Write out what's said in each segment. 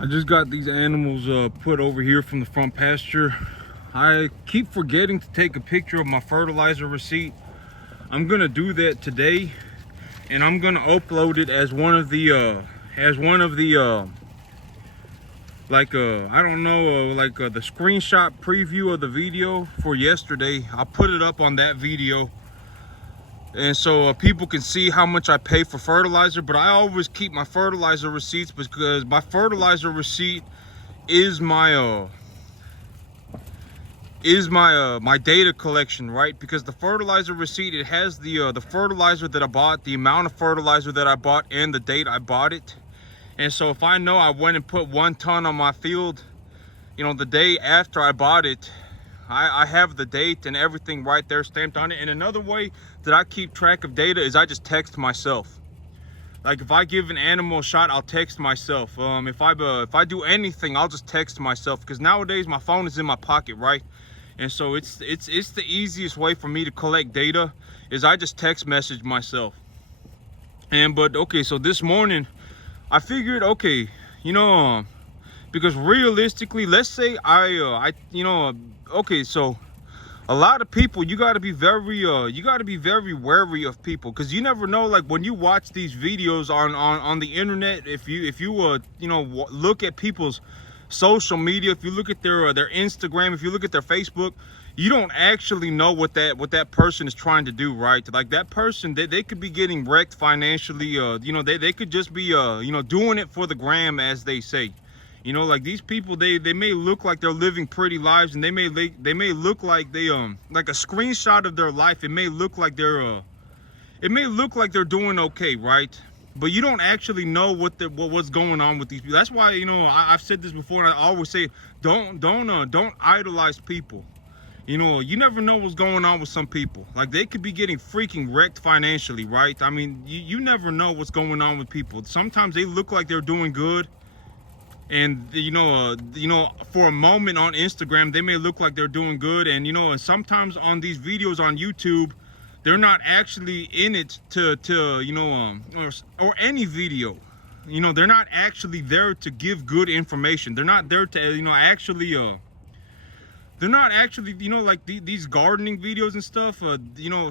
I just got these animals put over here from the front pasture. I keep forgetting to take a picture of my fertilizer receipt. I'm gonna do that today, and I'm gonna upload it as one of the I don't know, the screenshot preview of the video for yesterday. I'll put it up on that video, and so people can see how much I pay for fertilizer. But I always keep my fertilizer receipts because my fertilizer receipt is my my data collection, right? Because the fertilizer receipt, it has the fertilizer that I bought, the amount of fertilizer that I bought, and the date I bought it. And so if I know I went and put 1 ton on my field, you know, the day after I bought it, I have the date and everything right there stamped on it. And another way that I keep track of data is I just text myself. Like if I give an animal a shot, I'll text myself. If I do anything, I'll just text myself, because nowadays my phone is in my pocket, right? And so it's the easiest way for me to collect data is I just text message myself. But okay, so this morning I figured, okay, you know, because realistically, let's say okay, so a lot of people, you got to be very wary of people, because you never know, like when you watch these videos on the internet, if you look at people's social media, if you look at their Instagram, if you look at their Facebook, you don't actually know what that person is trying to do, right? Like that person, they could be getting wrecked financially. They could just be doing it for the gram, as they say. You know, like these people, they may look like they're living pretty lives, and they may look like they like a screenshot of their life. It may look like they're doing okay, right? But you don't actually know what's going on with these people. That's why, I've said this before, and I always say, don't idolize people. You know, you never know what's going on with some people. Like they could be getting freaking wrecked financially, right? I mean, you never know what's going on with people. Sometimes they look like they're doing good, and for a moment on Instagram they may look like they're doing good, and and sometimes on these videos on YouTube, they're not actually in it or any video, they're not actually there to give good information. They're not there to they're not actually, like these gardening videos and stuff,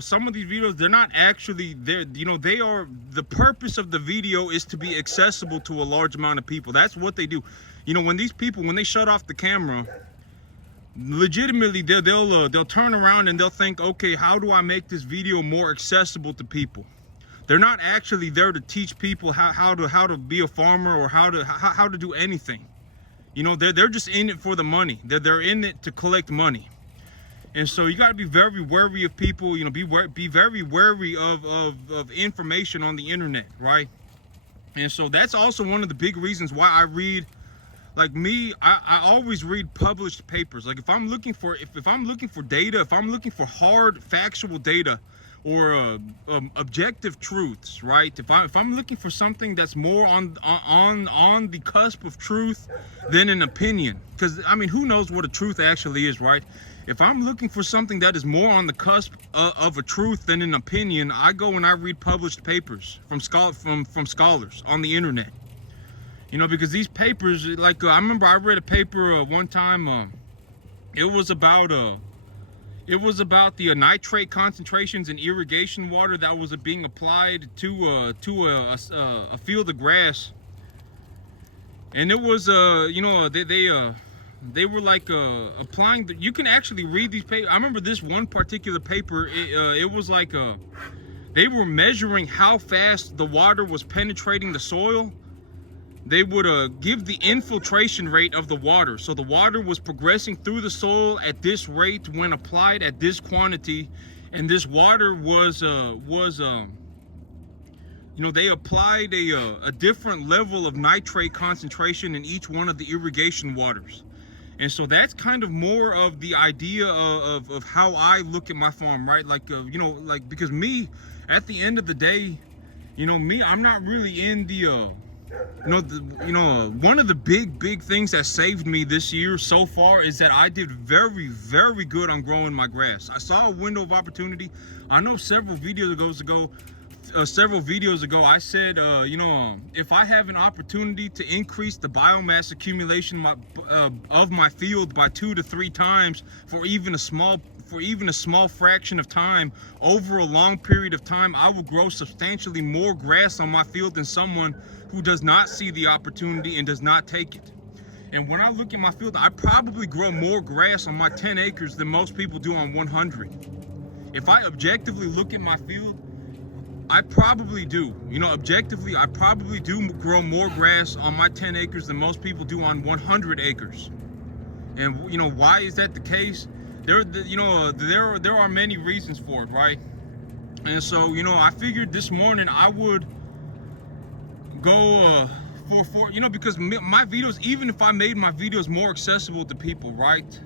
some of these videos, they're not actually there. The purpose of the video is to be accessible to a large amount of people. That's what they do. When these people, when they shut off the camera, legitimately, they'll turn around and they'll think, okay, how do I make this video more accessible to people? They're not actually there to teach people how to be a farmer, or how to do anything. They're just in it for the money. They're in it to collect money. And so you got to be very wary of people. Be very wary of information on the internet, right? And so that's also one of the big reasons why I read, like me, I always read published papers. Like if I'm looking for data, if I'm looking for hard factual data, or objective truths, right? If I'm looking for something that's more on the cusp of truth than an opinion, because I mean, who knows what a truth actually is, right? If I'm looking for something that is more on the cusp of a truth than an opinion, I go and I read published papers from scholars on the internet. Because these papers, like I remember I read a paper one time. It was about the nitrate concentrations in irrigation water that was being applied to a field of grass, and it was they were like applying. You can actually read these papers. I remember this one particular paper. It was like they were measuring how fast the water was penetrating the soil. They would give the infiltration rate of the water. So the water was progressing through the soil at this rate when applied at this quantity. And this water was they applied a different level of nitrate concentration in each one of the irrigation waters. And so that's kind of more of the idea of how I look at my farm, right? Like, because me, at the end of the day, I'm not really in the, one of the big things that saved me this year so far is that I did very, very good on growing my grass. I saw a window of opportunity. I know several videos ago, several videos ago, I said, if I have an opportunity to increase the biomass accumulation of my field by 2 to 3 times for even a small fraction of time over a long period of time, I will grow substantially more grass on my field than someone who does not see the opportunity and does not take it. And when I look at my field, I probably grow more grass on my 10 acres than most people do on 100. If I objectively look at my field, I probably do. Objectively, I probably do grow more grass on my 10 acres than most people do on 100 acres. And why is that the case? There are many reasons for it, right? And so, I figured this morning I would go because my videos, even if I made my videos more accessible to people, right?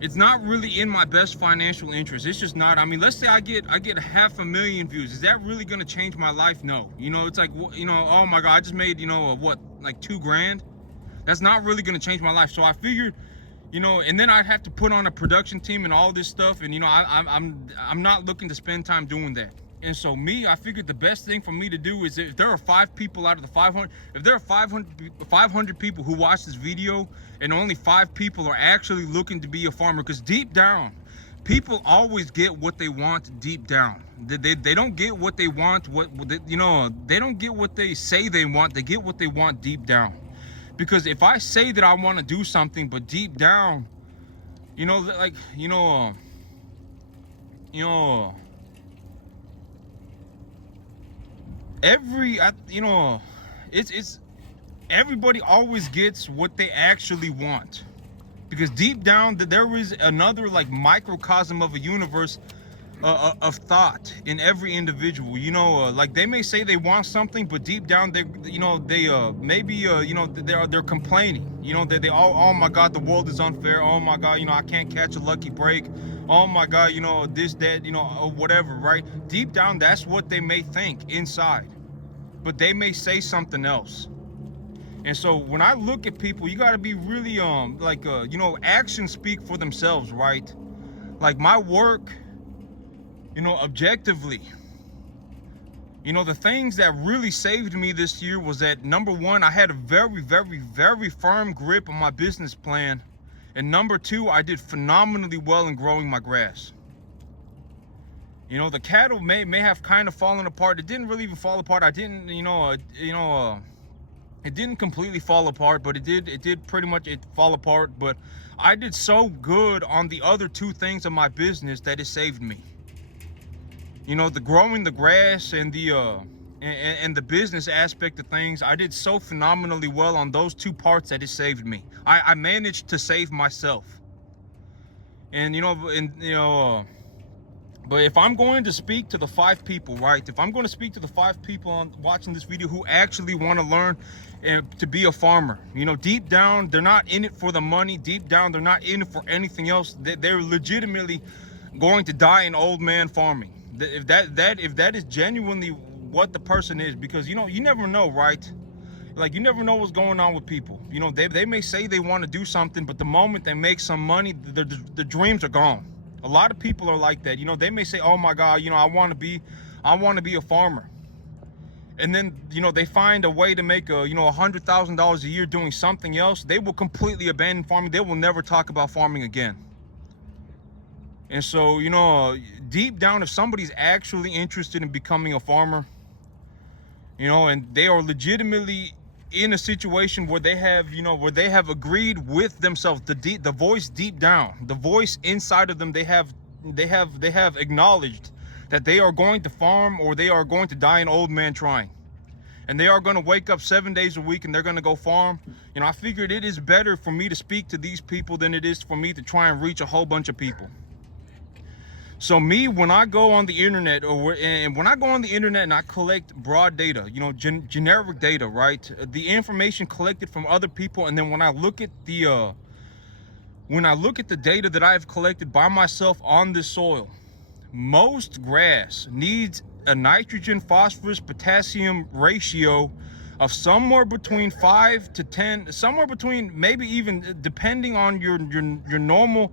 It's not really in my best financial interest. It's just not. I mean, let's say I get 500,000 views. Is that really gonna change my life? No. It's like, oh my God, I just made, like $2,000. That's not really gonna change my life. So I figured, and then I'd have to put on a production team and all this stuff. And I'm not looking to spend time doing that. And so I figured the best thing for me to do is, if there are 5 people out of the 500, if there are 500 people who watch this video and only 5 people are actually looking to be a farmer, because deep down, people always get what they want deep down. They don't get what they want, they don't get what they say they want, they get what they want deep down. Because if I say that I want to do something, but deep down, it's everybody always gets what they actually want, because deep down there is another like microcosm of a universe of thought in every individual. Like they may say they want something, but deep down they're complaining. They oh my God, the world is unfair. Oh my God, I can't catch a lucky break. Oh my God, this, that, or whatever, right? Deep down, that's what they may think inside, but they may say something else. And so when I look at people, you got to be really actions speak for themselves, right? Like my work, objectively, the things that really saved me this year was that, number one, I had a very, very, very firm grip on my business plan. And number two, I did phenomenally well in growing my grass. The cattle may have kind of fallen apart. It didn't really even fall apart. I didn't, it didn't completely fall apart, but it did pretty much fall apart. But I did so good on the other 2 things of my business that it saved me. The growing the grass and the business aspect of things, I did so phenomenally well on those 2 parts that it saved me. I managed to save myself. And but if I'm going to speak to the 5 people, right? If I'm going to speak to the 5 people watching this video who actually want to learn to be a farmer, deep down, they're not in it for the money. Deep down, they're not in it for anything else. They're legitimately going to die an old man farming. If that is genuinely what the person is, because you never know, right? Like, you never know what's going on with people. They may say they want to do something, but the moment they make some money, the dreams are gone. A lot of people are like that. They may say, oh my God, I want to be a farmer. And then, they find a way to make $100,000 a year doing something else. They will completely abandon farming. They will never talk about farming again. And so, deep down, if somebody's actually interested in becoming a farmer, and they are legitimately in a situation where they have agreed with themselves, the voice deep down, the voice inside of them, they have acknowledged that they are going to farm, or they are going to die an old man trying. And they are going to wake up 7 days a week and they're going to go farm. I figured it is better for me to speak to these people than it is for me to try and reach a whole bunch of people. So when I go on the internet, and I collect broad data, generic data, right? The information collected from other people, and then when I look at the data that I've collected by myself on this soil, most grass needs a nitrogen, phosphorus, potassium ratio of somewhere between 5 to 10, somewhere between, maybe even, depending on your normal.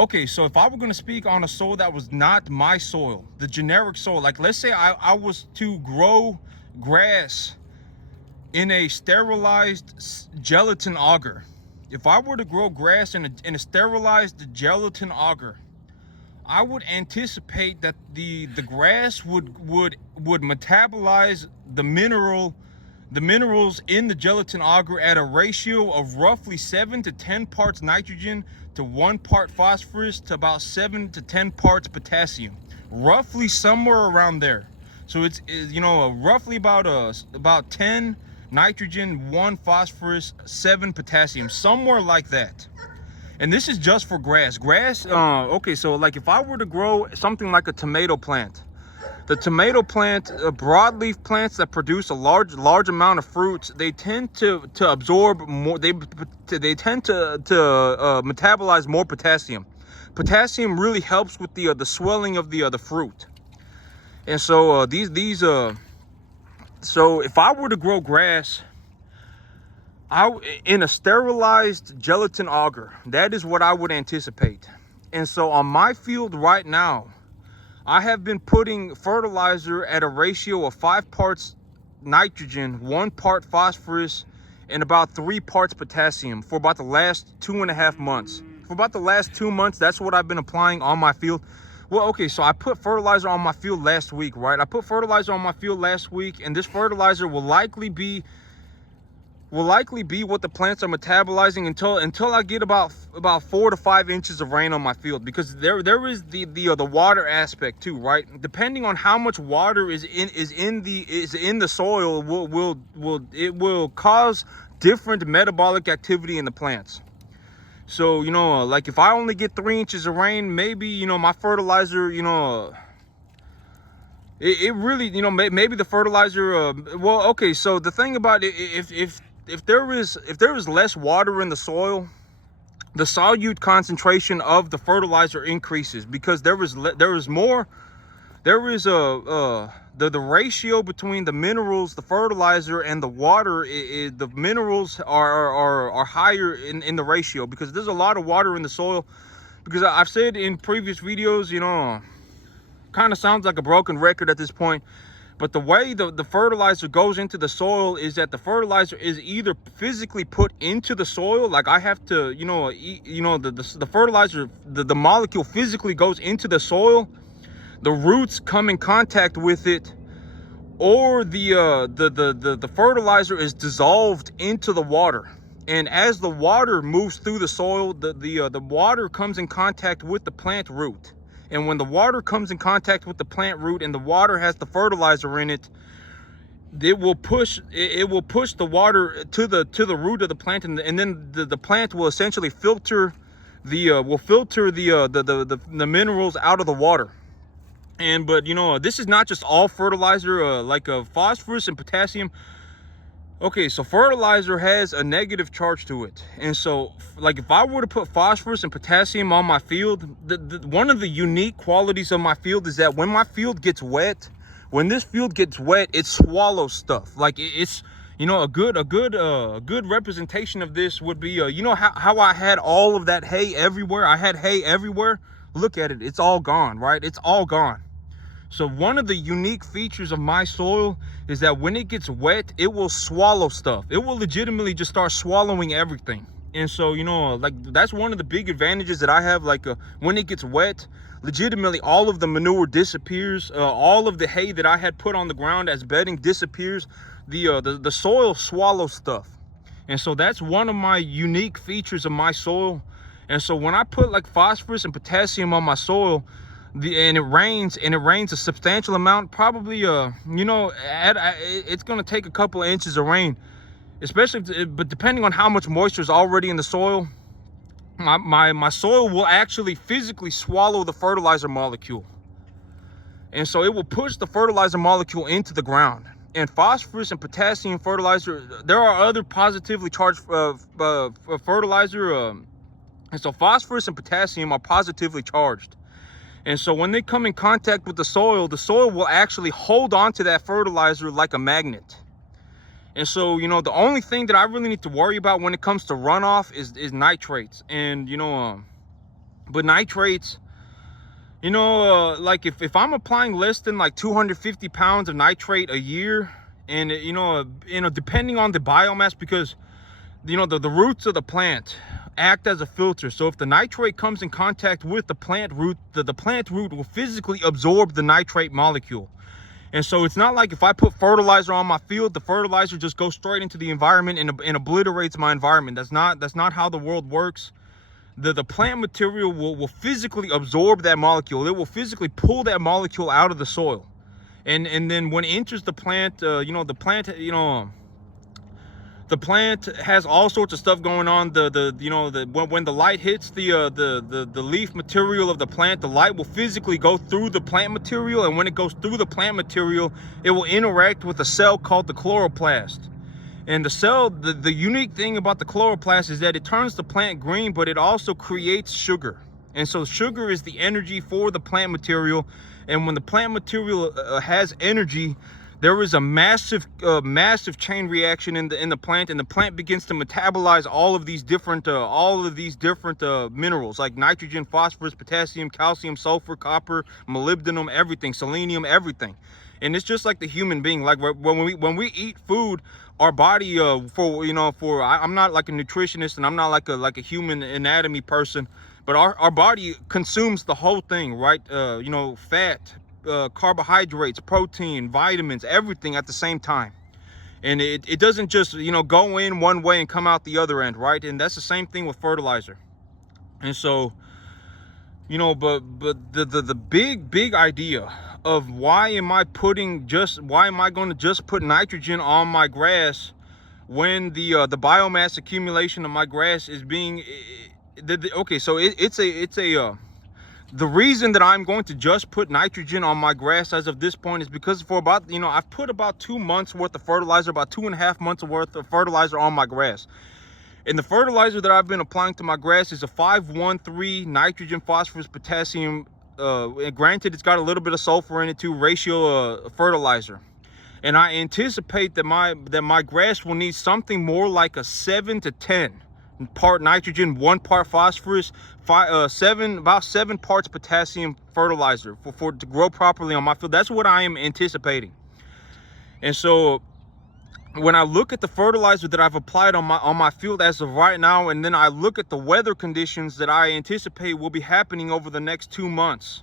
Okay, so if I were going to speak on a soil that was not my soil, the generic soil, like let's say I was to grow grass in a sterilized gelatin agar. If I were to grow grass in a sterilized gelatin agar, I would anticipate that the grass would metabolize the minerals in the gelatin agar at a ratio of roughly 7 to 10 parts nitrogen to 1 part phosphorus to about 7 to 10 parts potassium, roughly somewhere around there. So it's roughly about 10 nitrogen, 1 phosphorus, 7 potassium, somewhere like that. And this is just for grass. Okay, so like if I were to grow something like a tomato plant, the tomato plant, broadleaf plants that produce a large amount of fruits, they tend to absorb more. They tend to metabolize more potassium. Potassium really helps with the swelling of the fruit. And so so if I were to grow grass, in a sterilized gelatin agar, that is what I would anticipate. And so on my field right now, I have been putting fertilizer at a ratio of 5 parts nitrogen, 1 part phosphorus, and about 3 parts potassium for about the last 2.5 months. For about the last 2 months, that's what I've been applying on my field. Well, okay, so I put fertilizer on my field last week, right? I put fertilizer on my field last week, and this fertilizer will likely be what the plants are metabolizing until I get about 4 to 5 inches of rain on my field, because there is the water aspect too, right? Depending on how much water is in the soil, will cause different metabolic activity in the plants. So like if I only get 3 inches of rain, maybe my fertilizer, it really, maybe the fertilizer, well, okay, so the thing about it, if there is less water in the soil, the solute concentration of the fertilizer increases, because the ratio between the minerals, the fertilizer, and the water, the minerals are higher in the ratio, because there's a lot of water in the soil. Because I've said in previous videos, kind of sounds like a broken record at this point, but the way the fertilizer goes into the soil is that the fertilizer is either physically put into the soil, like I have to, the fertilizer, the molecule physically goes into the soil, the roots come in contact with it, or the fertilizer is dissolved into the water. And as the water moves through the soil, the water comes in contact with the plant root. And when the water comes in contact with the plant root and the water has the fertilizer in it, it will push the water to the root of the plant, and then the plant will essentially filter the minerals out of the water. But this is not just all fertilizer, like phosphorus and potassium. Okay, so fertilizer has a negative charge to it. And so, like, if I were to put phosphorus and potassium on my field, one of the unique qualities of my field is that when my field gets wet, it swallows stuff. Like, it's, a good representation of this would be, how I had all of that hay everywhere. I had hay everywhere. Look at it. It's all gone, right? It's all gone. So one of the unique features of my soil is that when it gets wet, it will swallow stuff. It will legitimately just start swallowing everything. And so, like, that's one of the big advantages that I have. Like, when it gets wet, legitimately all of the manure disappears. All of the hay that I had put on the ground as bedding disappears. The soil swallows stuff. And so that's one of my unique features of my soil. And so when I put like phosphorus and potassium on my soil, and it rains a substantial amount, probably it's going to take a couple of inches of rain, but depending on how much moisture is already in the soil, my soil will actually physically swallow the fertilizer molecule. And so it will push the fertilizer molecule into the ground. And phosphorus and potassium fertilizer, there are other positively charged fertilizer, and so phosphorus and potassium are positively charged. And so when they come in contact with the soil will actually hold on to that fertilizer like a magnet. And so, the only thing that I really need to worry about when it comes to runoff is nitrates. And, But nitrates, like if I'm applying less than like 250 pounds of nitrate a year, and depending on the biomass, because the roots of the plant act as a filter. So if the nitrate comes in contact with the plant root, the plant root will physically absorb the nitrate molecule. And so it's not like if I put fertilizer on my field, the fertilizer just goes straight into the environment and obliterates my environment. That's not how the world works. The plant material will physically absorb that molecule. It will physically pull that molecule out of the soil. And then when it enters the plant, the plant has all sorts of stuff going on. When the light hits the leaf material of the plant, the light will physically go through the plant material, and when it goes through the plant material, it will interact with a cell called the chloroplast. And the unique thing about the chloroplast is that it turns the plant green, but it also creates sugar. And so sugar is the energy for the plant material. And when the plant material has energy, there is a massive chain reaction in the plant, and the plant begins to metabolize all of these different minerals like nitrogen, phosphorus, potassium, calcium, sulfur, copper, molybdenum, everything, selenium, everything. And it's just like the human being. Like when we eat food, our body I'm not like a nutritionist, and I'm not like a human anatomy person, but our body consumes the whole thing, right? Fat, carbohydrates, protein, vitamins, everything at the same time. And it doesn't just go in one way and come out the other end, right? And that's the same thing with fertilizer. And so but the big idea of why am I going to just put nitrogen on my grass when the biomass accumulation of my grass is being the reason that I'm going to just put nitrogen on my grass as of this point is because for about, I've put about 2 months worth of fertilizer, about 2.5 months worth of fertilizer on my grass. And the fertilizer that I've been applying to my grass is a 5-1-3 nitrogen, phosphorus, potassium. And granted, it's got a little bit of sulfur in it too, ratio fertilizer. And I anticipate that my grass will need something more like a 7 to 10 part nitrogen, 1 part phosphorus, about 7 parts potassium fertilizer for to grow properly on my field. That's what I am anticipating. And so when I look at the fertilizer that I've applied on my field as of right now, and then I look at the weather conditions that I anticipate will be happening over the next 2 months,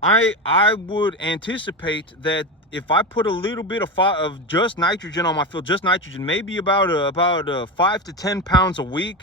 I would anticipate that if I put a little bit of just nitrogen on my field, just nitrogen, maybe about 5 to 10 pounds a week,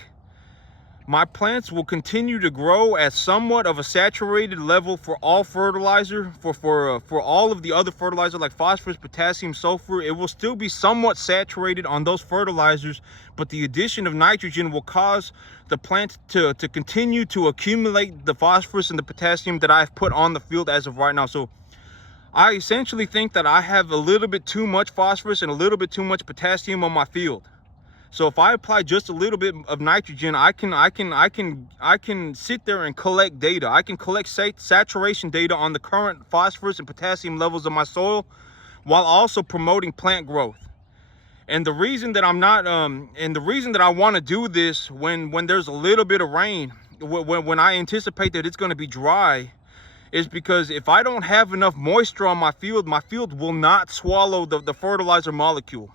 my plants will continue to grow at somewhat of a saturated level for all fertilizer, for all of the other fertilizer like phosphorus, potassium, sulfur. It will still be somewhat saturated on those fertilizers, but the addition of nitrogen will cause the plant to continue to accumulate the phosphorus and the potassium that I've put on the field as of right now. So I essentially think that I have a little bit too much phosphorus and a little bit too much potassium on my field. So if I apply just a little bit of nitrogen, I can sit there and collect data. I can collect saturation data on the current phosphorus and potassium levels of my soil, while also promoting plant growth. And the reason that I want to do this when there's a little bit of rain, when I anticipate that it's going to be dry, is because if I don't have enough moisture on my field will not swallow the fertilizer molecule.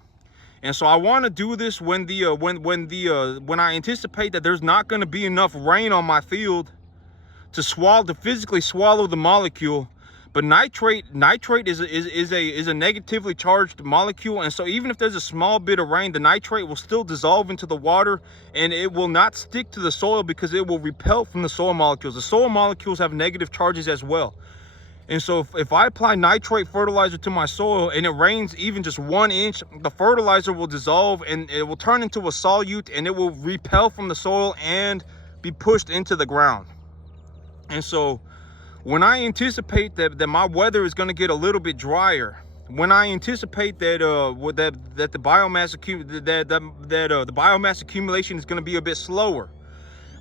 And so I want to do this when I anticipate that there's not going to be enough rain on my field to physically swallow the molecule. But nitrate is a negatively charged molecule, and so even if there's a small bit of rain, the nitrate will still dissolve into the water, and it will not stick to the soil because it will repel from the soil molecules. The soil molecules have negative charges as well. And so if I apply nitrate fertilizer to my soil and it rains even just 1 inch, the fertilizer will dissolve and it will turn into a solute, and it will repel from the soil and be pushed into the ground. And so when I anticipate that my weather is going to get a little bit drier, when I anticipate that the biomass accumulation is going to be a bit slower,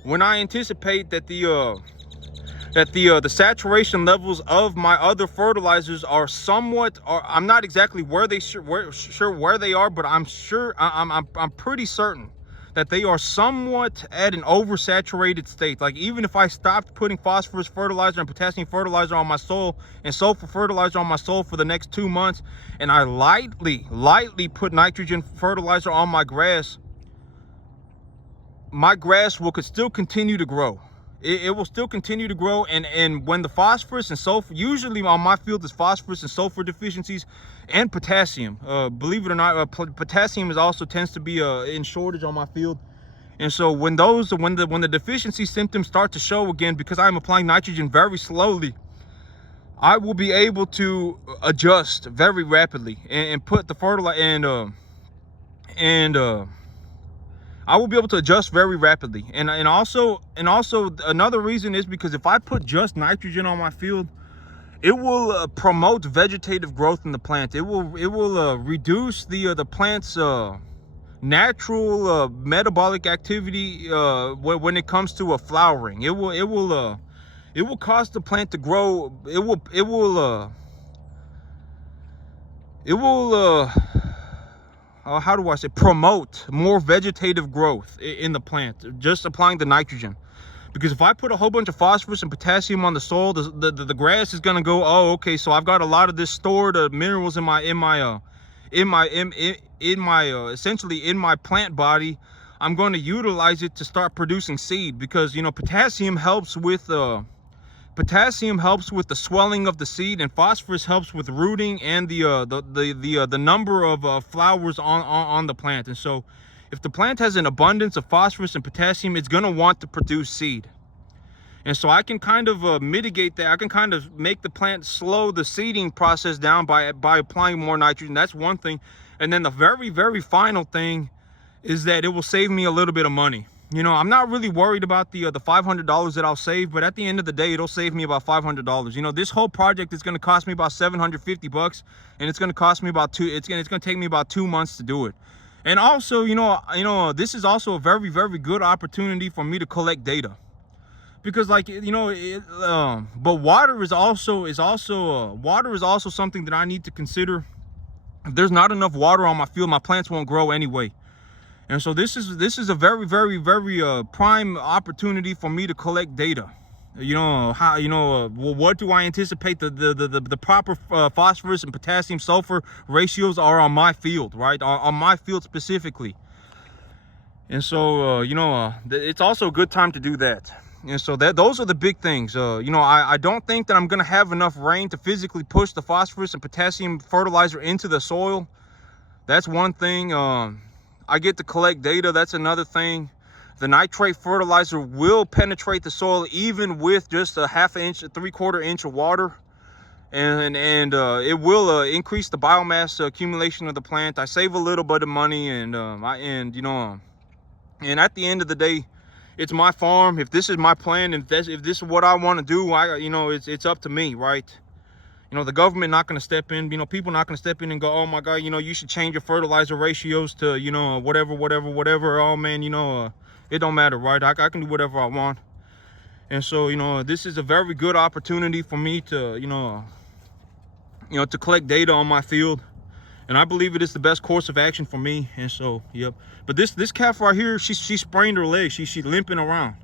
when I anticipate that the saturation levels of my other fertilizers are somewhat, I'm not exactly sure where they are, but I'm pretty certain that they are somewhat at an oversaturated state. Like, even if I stopped putting phosphorus fertilizer and potassium fertilizer on my soil and sulfur fertilizer on my soil for the next 2 months, and I lightly put nitrogen fertilizer on my grass will still continue to grow. It will still continue to grow. And when the phosphorus and sulfur, usually on my field is phosphorus and sulfur deficiencies and potassium. Believe it or not, potassium is also tends to be in shortage on my field. And so when the deficiency symptoms start to show again, because I'm applying nitrogen very slowly, I will be able to adjust very rapidly and put the fertilizer I will be able to adjust very rapidly. And also another reason is because if I put just nitrogen on my field, it will promote vegetative growth in the plant. It will reduce the plant's natural metabolic activity when it comes to flowering. It will cause the plant to grow. It will how do I say, promote more vegetative growth in the plant, just applying the nitrogen. Because if I put a whole bunch of phosphorus and potassium on the soil, the grass is gonna go, oh, okay, so I've got a lot of this stored minerals in my essentially in my plant body. I'm going to utilize it to start producing seed, because, you know, potassium helps with the swelling of the seed, and phosphorus helps with rooting and the number of flowers on the plant. And so if the plant has an abundance of phosphorus and potassium, it's going to want to produce seed. And so I can kind of mitigate that. I can kind of make the plant slow the seeding process down by applying more nitrogen. That's one thing. And then the very, very final thing is that it will save me a little bit of money. You know, I'm not really worried about the $500 that I'll save, but at the end of the day, it'll save me about $500. You know, this whole project is going to cost me about $750, and it's going to cost me about it's going to take me about 2 months to do it. And also, you know, this is also a very, very good opportunity for me to collect data, because, like, you know, but water is also something that I need to consider. If there's not enough water on my field, my plants won't grow anyway. And so this is a very, very, very prime opportunity for me to collect data. You know, how, you know, well, what do I anticipate the proper phosphorus and potassium sulfur ratios are on my field, right? On my field specifically. And so you know, it's also a good time to do that. And so those are the big things. You know, I don't think that I'm gonna have enough rain to physically push the phosphorus and potassium fertilizer into the soil. That's one thing. I get to collect data. That's another thing. The nitrate fertilizer will penetrate the soil even with just a half inch, a 3/4 inch of water, and it will increase the biomass accumulation of the plant. I save a little bit of money, and you know, and at the end of the day, it's my farm. If this is my plan, and if this is what I want to do, you know, it's up to me, right? You know, the government not going to step in. You know, people not going to step in and go, oh my God, you know, you should change your fertilizer ratios to, you know, whatever. Oh man, you know, it don't matter, right? I can do whatever I want. And so, you know, this is a very good opportunity for me to, you know, to collect data on my field. And I believe it is the best course of action for me. And so, yep. But this calf right here, she sprained her leg. She's limping around.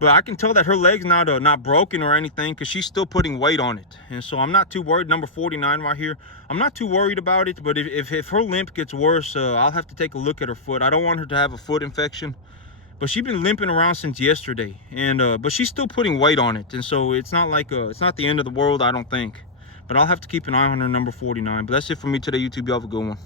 But I can tell that her leg's not broken or anything, because she's still putting weight on it. And so I'm not too worried. Number 49 right here, I'm not too worried about it. But if her limp gets worse, I'll have to take a look at her foot. I don't want her to have a foot infection. But she's been limping around since yesterday, and but she's still putting weight on it. And so it's not like it's not the end of the world, I don't think. But I'll have to keep an eye on her, number 49. But that's it for me today, YouTube. You have a good one.